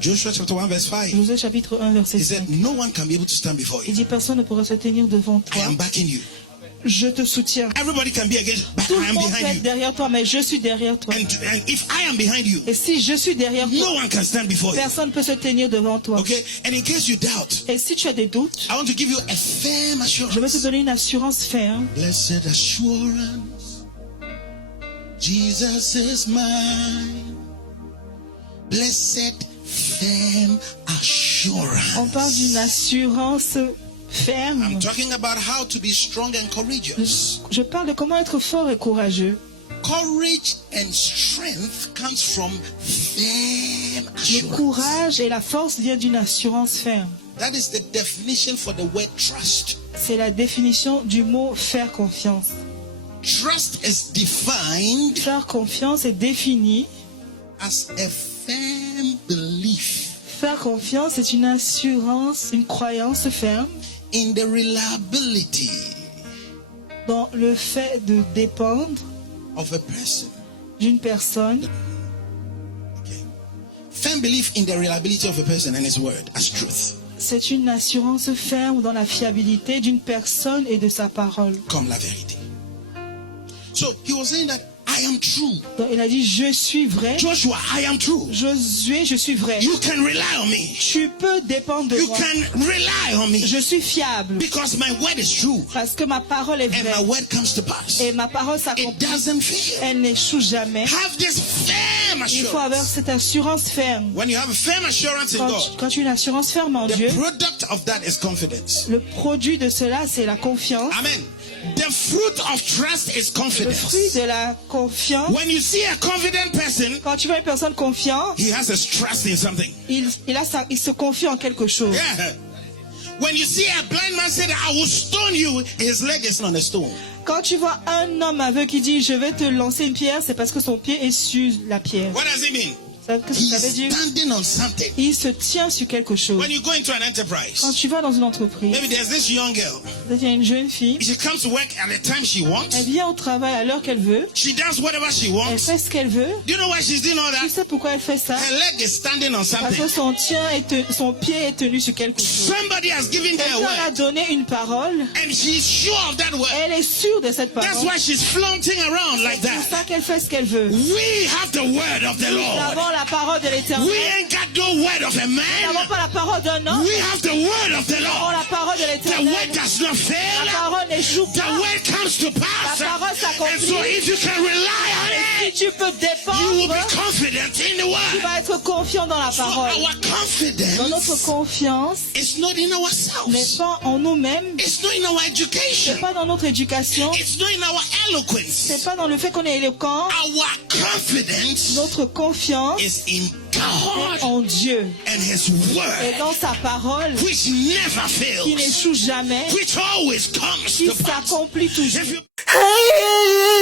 Joshua chapter 1 verse 5. Josué chapitre 1 verset He 5. said, no one can be able to stand before Il you. dit personne ne pourra se tenir devant I toi. am backing you. Je te soutiens. Everybody can be against, but Tout I le am monde peut behind être you. derrière toi, mais je suis derrière toi. And if I am behind you, Et si je suis derrière no toi, one can stand before you. personne ne peut se tenir devant toi. Okay? And in case you doubt, Et si tu as des doutes, I want to give you a firm je vais te assurance. donner une assurance ferme. Blessed assurance, Jesus is mine. Blessed firm assurance. On parle d'une assurance ferme. I'm talking about how to be strong and courageous. Je parle de comment être fort et courageux. Courage and strength comes from firm Le assurance. courage et la force viennent d'une assurance ferme. That is the definition for the word trust. C'est la définition du mot faire confiance. Trust is defined Faire confiance est défini. as a firm belief Faire confiance est une assurance, une croyance ferme in the reliability dans le fait de dépendre of a person. d'une personne. Okay. Firm belief in the reliability of a person and his word as truth. C'est une assurance ferme dans la fiabilité d'une personne et de sa parole. Comme la vérité. So he was saying that I am true. Donc, il a dit, je suis vrai. Joshua, I am true. Josué, je suis vrai. You can rely on me. Tu peux dépendre de You moi. can rely on me. Je suis fiable Because my word is true. parce que ma parole est And my vraie. word comes to pass. Et ma parole It s'accomplit. doesn't fail. Elle n'échoue jamais. Have this firm Il faut avoir assurance. cette assurance ferme. When you have a firm assurance in God, Quand tu as une assurance ferme en the Dieu, product of that is confidence. le produit de cela, c'est la confiance. Amen. The fruit of trust is Le fruit confidence. de la confiance. When you see a confident person, Quand tu vois une personne confiante, he has his trust in something. il se confie en quelque chose. Yeah. When you see a blind man say that I will stone you, his leg is on a stone. Quand tu vois un homme aveugle qui dit je vais te lancer une pierre, c'est parce que son pied est sur la pierre. What does it mean? Qu'est-ce que ça veut He's dire? standing on something. Il se tient sur quelque chose. When you go into an Quand enterprise, tu vas dans une entreprise, maybe there's this young girl. il y a une jeune fille, She comes to work at the time she elle wants. vient au travail à l'heure qu'elle veut, She does whatever she elle wants. fait ce qu'elle veut. Do you know why she's doing all Tu that? sais pourquoi elle fait ça? Her leg is standing on Parce something. que son pied est tenu sur quelque chose. Somebody has given her a Quelqu'un a word, donné une parole, and she's sure of that word. elle est sûre de cette That's parole. why she's flaunting around like C'est pour that. ça qu'elle fait ce qu'elle veut. We have the word of the Nous Lord. avons la parole de l'Éternel. We ain't got no word of a Nous man. n'avons pas la parole d'un homme. We have the word of the Nous avons Lord. la parole de The l'Éternel. word does not La fail. parole n'échoue The pas. word comes to pass. La parole s'accomplit. And so if you can rely on Si it, tu peux you will be dépendre, confident in the tu word. vas être confiant dans la So parole. our Dans notre confidence confiance is not in n'est ourselves. pas en nous-mêmes, It's not in our c'est education. pas dans notre éducation, It's not in our eloquence. c'est pas dans le fait qu'on est éloquent. Our confidence Notre confiance is in est God en Dieu and His et word, dans sa parole which never qui fails, n'échoue jamais, which always comes qui to pass. s'accomplit toujours. If you Hey,